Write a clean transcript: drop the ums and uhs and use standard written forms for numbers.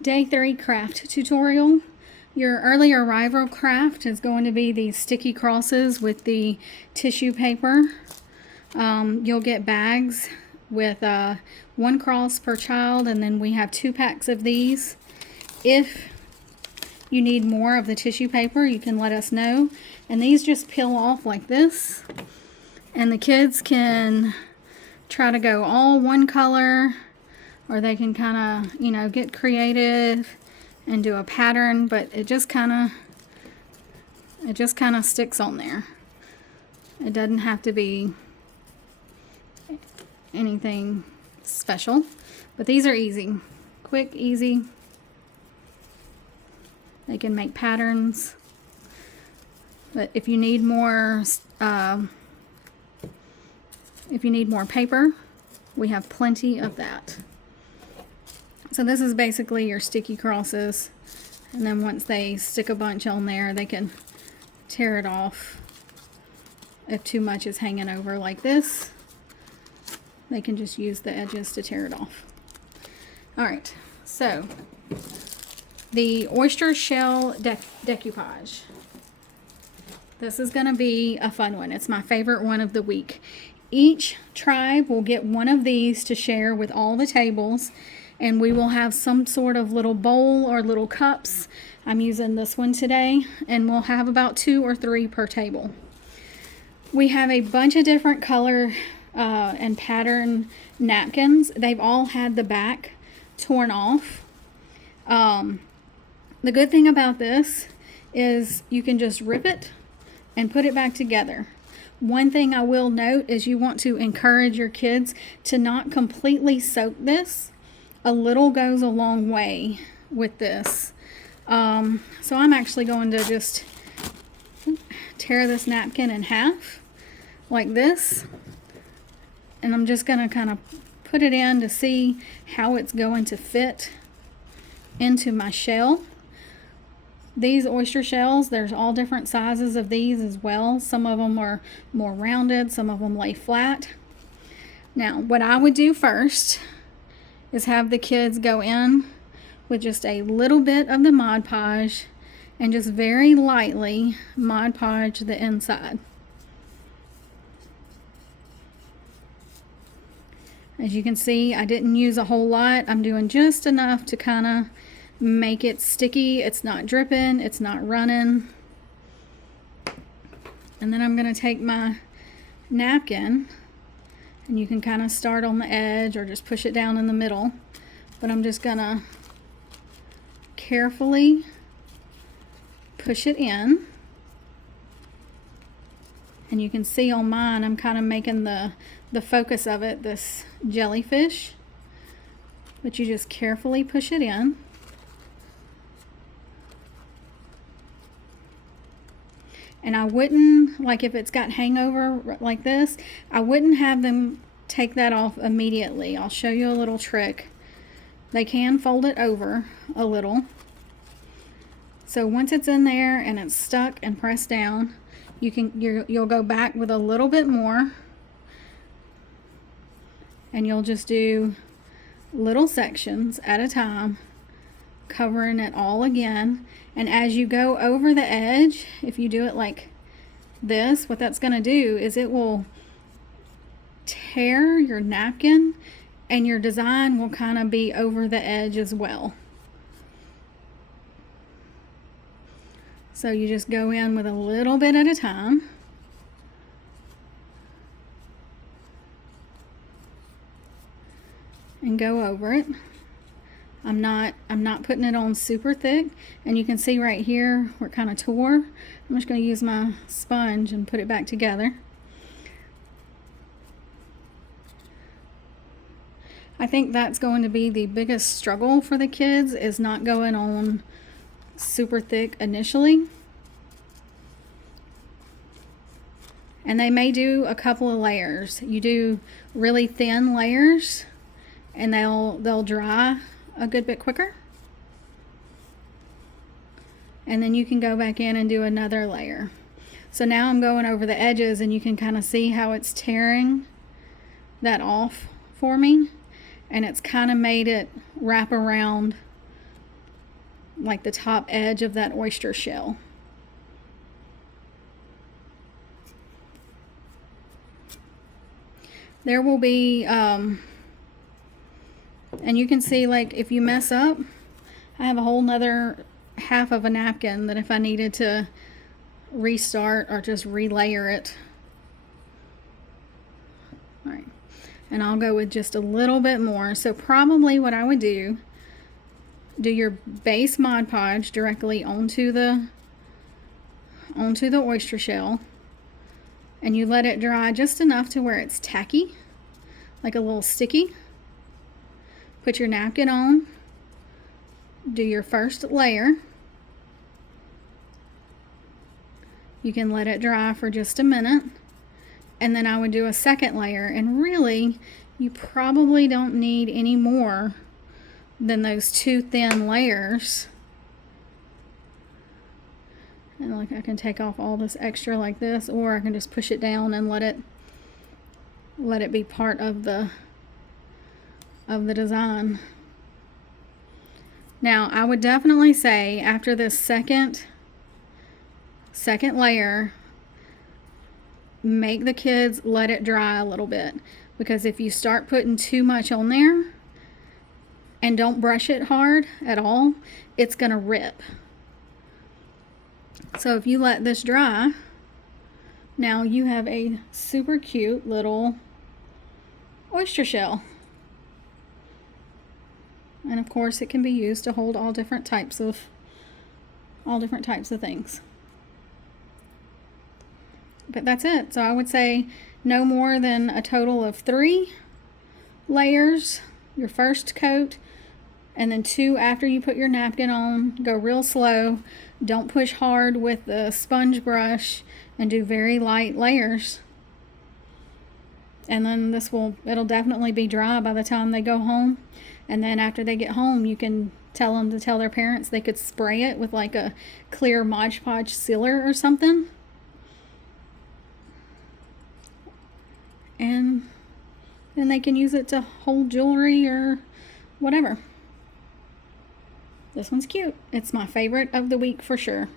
Day 3 craft tutorial. Your early arrival craft is going to be these sticky crosses with the tissue paper. You'll get bags with 1 cross per child, and then we have 2 packs of these. If you need more of the tissue paper, you can let us know. And these just peel off like this, and the kids can try to go all one color, or they can kind of, get creative and do a pattern, but it just kind of sticks on there. It doesn't have to be anything special, but these are easy, quick, easy. They can make patterns, but if you need more paper, we have plenty of that. So this is basically your sticky crosses, and then once they stick a bunch on there, they can tear it off. If too much is hanging over like this, they can just use the edges to tear it off. Alright, so the oyster shell decoupage. This is going to be a fun one. It's my favorite one of the week. Each tribe will get one of these to share with all the tables, and we will have some sort of little bowl or little cups. I'm using this one today, and we'll have about 2 or 3 per table. We have a bunch of different color and pattern napkins. They've all had the back torn off. The good thing about this is you can just rip it and put it back together. One thing I will note is you want to encourage your kids to not completely soak this. A little goes a long way with this. So I'm actually going to just tear this napkin in half like this, and I'm just going to kind of put it in to see how it's going to fit into my shell. These oyster shells, there's all different sizes of these as well. Some of them are more rounded, some of them lay flat. Now, what I would do first is have the kids go in with just a little bit of the Mod Podge and just very lightly Mod Podge the inside. As you can see, I didn't use a whole lot. I'm doing just enough to kind of make it sticky. It's not dripping, it's not running. And then I'm going to take my napkin, and you can kind of start on the edge or just push it down in the middle. But I'm just going to carefully push it in. And you can see on mine, I'm kind of making the focus of it this jellyfish. But you just carefully push it in. And I wouldn't, like if it's got hangover like this, I wouldn't have them take that off immediately. I'll show you a little trick. They can fold it over a little. So once it's in there and it's stuck and pressed down, you'll go back with a little bit more, and you'll just do little sections at a time, covering it all again. And as you go over the edge, if you do it like this, what that's going to do is it will tear your napkin, and your design will kind of be over the edge as well. So you just go in with a little bit at a time. And go over it. I'm not putting it on super thick, and you can see right here where it kind of tore. I'm just going to use my sponge and put it back together. I think that's going to be the biggest struggle for the kids, is not going on super thick initially. And they may do a couple of layers. You do really thin layers, and they'll dry a good bit quicker. And then you can go back in and do another layer. So now I'm going over the edges, and you can kind of see how it's tearing that off for me. And it's kind of made it wrap around like the top edge of that oyster shell. There will be, and you can see, like, if you mess up, I have a whole nother half of a napkin that if I needed to restart or just relayer it. All right, and I'll go with just a little bit more. So probably what I would do your base Mod Podge directly onto the oyster shell, and you let it dry just enough to where it's tacky, like a little sticky. Put your napkin on, do your first layer. You can let it dry for just a minute, and then I would do a second layer, and really you probably don't need any more than those 2 thin layers. And like, I can take off all this extra like this, or I can just push it down and let it be part of the design. Now, I would definitely say after this second layer, make the kids let it dry a little bit, because if you start putting too much on there and don't brush it hard at all, it's gonna rip. So if you let this dry, now you have a super cute little oyster shell. And of course it can be used to hold all different types of things. But that's it. So I would say no more than a total of 3 layers, your first coat, and then 2 after you put your napkin on. Go real slow. Don't push hard with the sponge brush, and do very light layers. And then it'll definitely be dry by the time they go home. And then after they get home, you can tell them to tell their parents they could spray it with like a clear Mod Podge sealer or something. And then they can use it to hold jewelry or whatever. This one's cute. It's my favorite of the week for sure.